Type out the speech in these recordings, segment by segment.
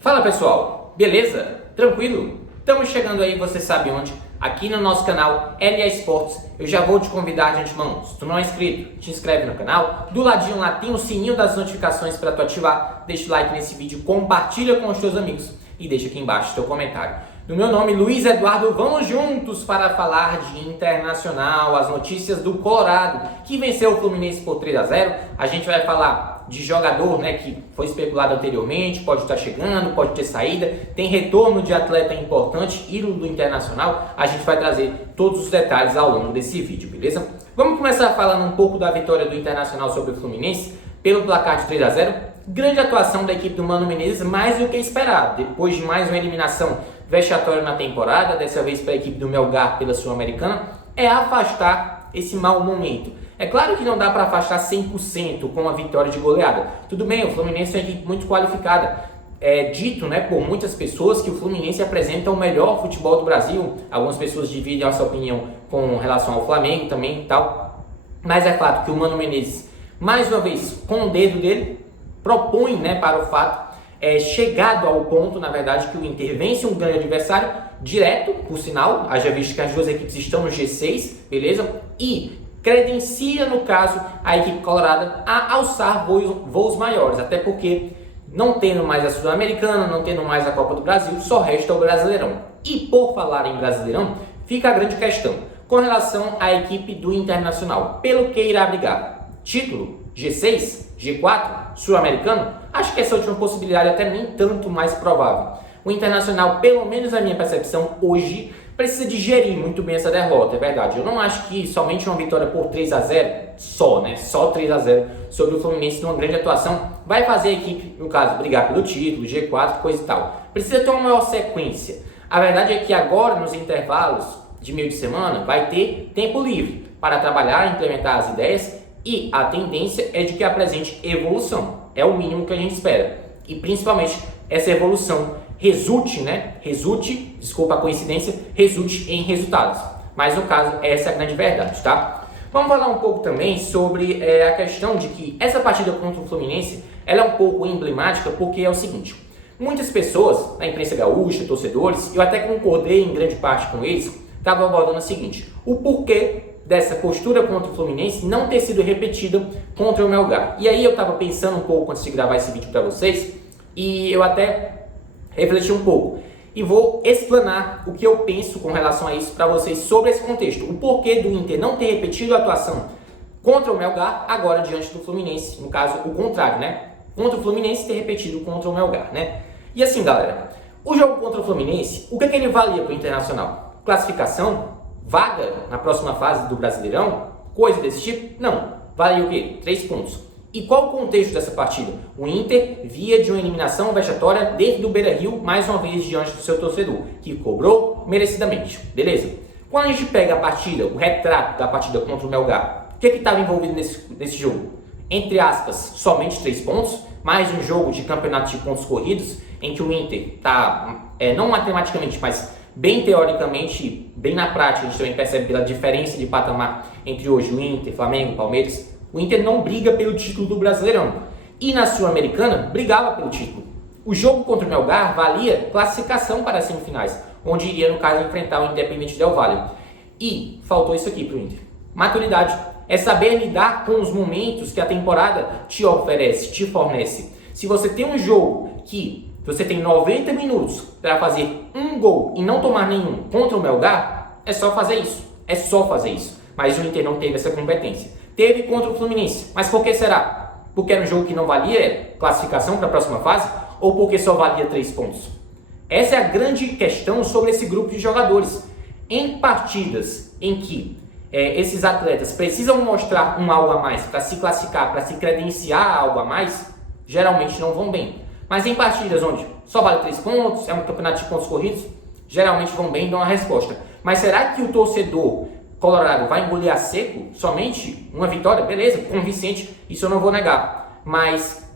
Fala pessoal, beleza? Tranquilo? Estamos chegando aí, você sabe onde? Aqui no nosso canal LA Esportes. Eu já vou te convidar de antemão. Se tu não é inscrito, te inscreve no canal. Do ladinho lá tem o sininho das notificações para tu ativar. Deixa o like nesse vídeo, compartilha com os teus amigos e deixa aqui embaixo o teu comentário. No meu nome, Luiz Eduardo, vamos juntos para falar de Internacional, as notícias do Colorado, que venceu o Fluminense por 3-0. A gente vai falar de jogador, né, que foi especulado anteriormente, pode estar chegando, pode ter saída, tem retorno de atleta importante, ídolo do Internacional. A gente vai trazer todos os detalhes ao longo desse vídeo, beleza? Vamos começar falando um pouco da vitória do Internacional sobre o Fluminense, pelo placar de 3-0. Grande atuação da equipe do Mano Menezes, mais do que esperado, depois de mais uma eliminação vexatória na temporada, dessa vez para a equipe do Melgar pela Sul-Americana, é afastar esse mau momento. É claro que não dá para afastar 100% com a vitória de goleada. Tudo bem, o Fluminense é uma equipe muito qualificada. É dito, né, por muitas pessoas que o Fluminense apresenta o melhor futebol do Brasil. Algumas pessoas dividem a sua opinião com relação ao Flamengo também e tal. Mas é fato que o Mano Menezes, mais uma vez, com o dedo dele, propõe, né, para o fato, chegado ao ponto, na verdade, que o Inter vence um grande adversário direto, por sinal, haja visto que as duas equipes estão no G6, beleza? E credencia, no caso, a equipe colorada a alçar voos maiores, até porque não tendo mais a Sul-Americana, não tendo mais a Copa do Brasil, só resta o Brasileirão. E por falar em Brasileirão, fica a grande questão com relação à equipe do Internacional, pelo que irá brigar. Título? G6? G4? Sul-Americano? Acho que essa última possibilidade é até nem tanto mais provável. O Internacional, pelo menos na minha percepção hoje, precisa digerir muito bem essa derrota, é verdade. Eu não acho que somente uma vitória por 3-0, só 3-0 sobre o Fluminense numa grande atuação, vai fazer a equipe, no caso, brigar pelo título, G4, coisa e tal. Precisa ter uma maior sequência. A verdade é que agora, nos intervalos de meio de semana, vai ter tempo livre para trabalhar, implementar as ideias, e a tendência é de que apresente evolução. É o mínimo que a gente espera. E principalmente essa evolução resulte a coincidência, resulte em resultados. Mas no caso, essa é a grande verdade, tá? Vamos falar um pouco também sobre a questão de que essa partida contra o Fluminense, ela é um pouco emblemática, porque é o seguinte: muitas pessoas, na imprensa gaúcha, torcedores, eu até concordei em grande parte com eles, estavam abordando o seguinte: o porquê dessa postura contra o Fluminense não ter sido repetida contra o Melgar. E aí eu estava pensando um pouco antes de gravar esse vídeo para vocês, e eu até refleti um pouco. E vou explanar o que eu penso com relação a isso para vocês sobre esse contexto. O porquê do Inter não ter repetido a atuação contra o Melgar agora diante do Fluminense. No caso, o contrário, né? Contra o Fluminense ter repetido contra o Melgar, né? E assim, galera, o jogo contra o Fluminense, o que ele valia para o Internacional? Classificação? Vaga na próxima fase do Brasileirão? Coisa desse tipo? Não. Vale o quê? 3 pontos. E qual o contexto dessa partida? O Inter via de uma eliminação vexatória dentro do Beira-Rio, mais uma vez diante do seu torcedor, que cobrou merecidamente. Beleza? Quando a gente pega a partida, o retrato da partida contra o Melgar, o que estava envolvido nesse jogo? Entre aspas, somente 3 pontos, mais um jogo de campeonato de pontos corridos, em que o Inter está, não matematicamente, mas bem teoricamente, bem na prática, a gente também percebe pela diferença de patamar entre hoje o Inter, Flamengo, Palmeiras. O Inter não briga pelo título do Brasileirão. E na Sul-Americana, brigava pelo título. O jogo contra o Melgar valia classificação para as semifinais, onde iria, no caso, enfrentar o Independente Del Valle. E faltou isso aqui para o Inter. Maturidade. É saber lidar com os momentos que a temporada te oferece, te fornece. Se você tem um jogo que você tem 90 minutos para fazer um gol e não tomar nenhum contra o Melgar, é só fazer isso. É só fazer isso. Mas o Inter não teve essa competência. Teve contra o Fluminense. Mas por que será? Porque era um jogo que não valia classificação para a próxima fase? Ou porque só valia 3 pontos? Essa é a grande questão sobre esse grupo de jogadores. Em partidas em que esses atletas precisam mostrar um algo a mais para se classificar, para se credenciar a algo a mais, geralmente não vão bem. Mas em partidas onde só vale 3 pontos, é um campeonato de pontos corridos, geralmente vão bem e dão a resposta. Mas será que o torcedor colorado vai engolir a seco somente uma vitória? Beleza, convincente, isso eu não vou negar. Mas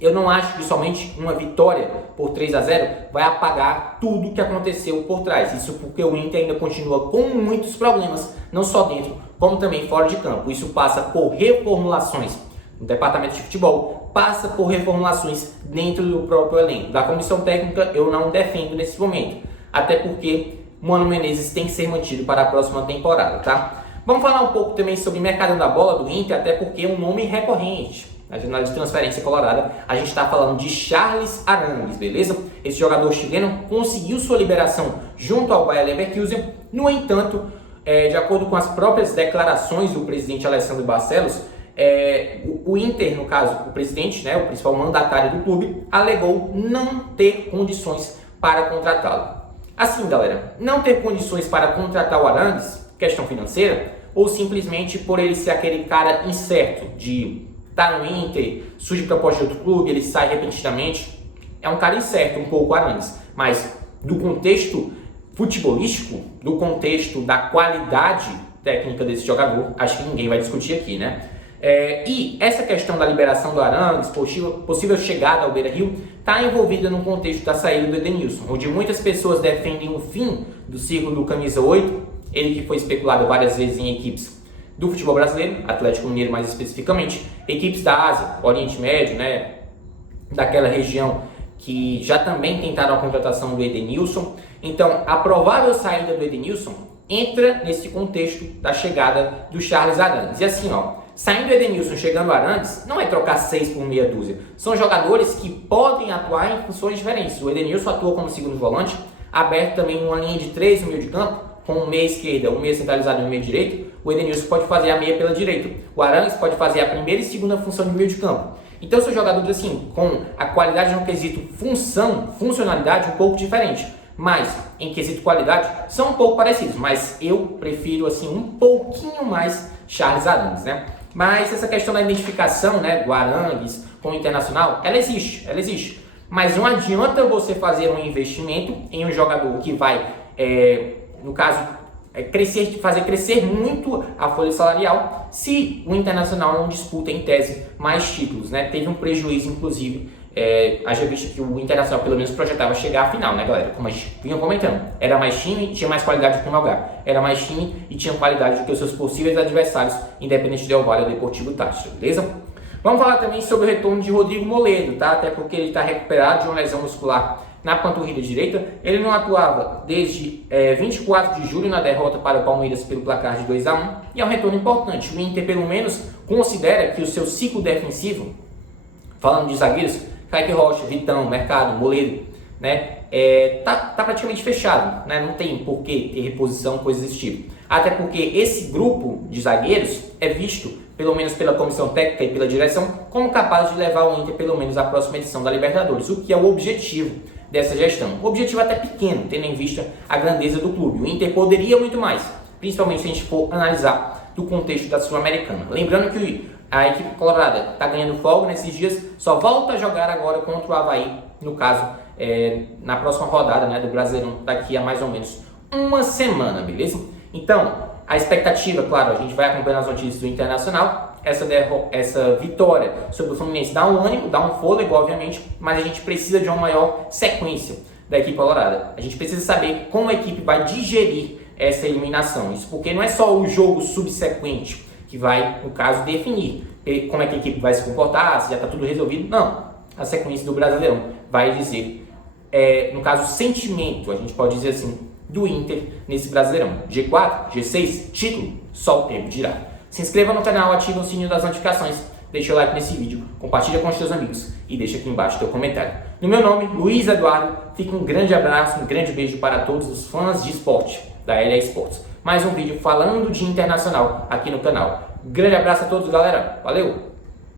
eu não acho que somente uma vitória por 3-0 vai apagar tudo que aconteceu por trás. Isso porque o Inter ainda continua com muitos problemas, não só dentro, como também fora de campo. Isso passa por reformulações no departamento de futebol, passa por reformulações dentro do próprio elenco. Da comissão técnica eu não defendo nesse momento, até porque Mano Menezes tem que ser mantido para a próxima temporada, tá? Vamos falar um pouco também sobre o mercado da bola do Inter, até porque é um nome recorrente. Na janela de transferência colorada, a gente está falando de Charles Arangues, beleza? Esse jogador chileno conseguiu sua liberação junto ao Bayer Leverkusen. No entanto, de acordo com as próprias declarações do presidente Alessandro Barcelos, o Inter, no caso, o presidente, né, o principal mandatário do clube, alegou não ter condições para contratá-lo. Assim, galera, não ter condições para contratar o Arangues, questão financeira, ou simplesmente por ele ser aquele cara incerto de estar no Inter, surge proposta de outro clube, ele sai repentinamente, é um cara incerto um pouco o Arangues, mas do contexto futebolístico, do contexto da qualidade técnica desse jogador, acho que ninguém vai discutir aqui, né? E essa questão da liberação do Arangues, possível chegada ao Beira-Rio, está envolvida no contexto da saída do Edenilson, onde muitas pessoas defendem o fim do ciclo do Camisa 8, ele que foi especulado várias vezes em equipes do futebol brasileiro, Atlético Mineiro mais especificamente, equipes da Ásia, Oriente Médio, né, daquela região que já também tentaram a contratação do Edenilson. Então, a provável saída do Edenilson entra nesse contexto da chegada do Charles Arangues. E assim, saindo o Edenilson, chegando o Arangues, não é trocar 6 por meia dúzia. São jogadores que podem atuar em funções diferentes. O Edenilson atua como segundo volante, aberto também uma linha de 3 no meio de campo, com um meia esquerda, um meia centralizado e um meia direito. O Edenilson pode fazer a meia pela direita. O Arangues pode fazer a primeira e segunda função de meio de campo. Então são jogadores assim, com a qualidade no quesito funcionalidade um pouco diferente. Mas em quesito qualidade são um pouco parecidos. Mas eu prefiro assim um pouquinho mais Charles Arangues, né? Mas essa questão da identificação, né, do Arangues com o Internacional, ela existe. Mas não adianta você fazer um investimento em um jogador que vai, no caso, fazer crescer muito a folha salarial, se o Internacional não disputa em tese mais títulos, né? Teve um prejuízo, inclusive, haja visto que o Internacional pelo menos projetava chegar à final, né, galera? Como a gente vinha comentando, era mais time e tinha mais qualidade que o Melgar, era mais time e tinha qualidade do que os seus possíveis adversários, independente do Del Valle ou do Deportivo Táchira, beleza? Vamos falar também sobre o retorno de Rodrigo Moledo, tá? Até porque ele está recuperado de uma lesão muscular na panturrilha direita. Ele não atuava desde 24 de julho na derrota para o Palmeiras pelo placar de 2-1, e é um retorno importante. O Inter pelo menos considera que o seu ciclo defensivo, falando de zagueiros, Kaique Rocha, Vitão, Mercado, Moledo, né, tá praticamente fechado, né? Não tem por que ter reposição, coisas desse tipo. Até porque esse grupo de zagueiros é visto, pelo menos pela comissão técnica e pela direção, como capaz de levar o Inter pelo menos à próxima edição da Libertadores, o que é o objetivo dessa gestão. O objetivo é até pequeno, tendo em vista a grandeza do clube. O Inter poderia muito mais, principalmente se a gente for analisar do contexto da Sul-Americana. Lembrando que a equipe colorada está ganhando folga nesses dias, só volta a jogar agora contra o Avaí, no caso, na próxima rodada, né, do Brasileirão, daqui a mais ou menos uma semana, beleza? Então, a expectativa, claro, a gente vai acompanhando as notícias do Internacional. Essa vitória sobre o Fluminense dá um ânimo, dá um fôlego, obviamente, mas a gente precisa de uma maior sequência da equipe colorada. A gente precisa saber como a equipe vai digerir essa eliminação. Isso porque não é só o jogo subsequente que vai, no caso, definir como é que a equipe vai se comportar, se já está tudo resolvido. Não, a sequência do Brasileirão vai dizer, no caso, o sentimento, a gente pode dizer assim, do Inter nesse Brasileirão. G4, G6, título, só o tempo dirá. Se inscreva no canal, ative o sininho das notificações, deixa o like nesse vídeo, compartilha com os seus amigos e deixa aqui embaixo teu comentário. No meu nome, Luiz Eduardo, fica um grande abraço, um grande beijo para todos os fãs de esporte da LA Sports. Mais um vídeo falando de Internacional aqui no canal. Grande abraço a todos, galera. Valeu!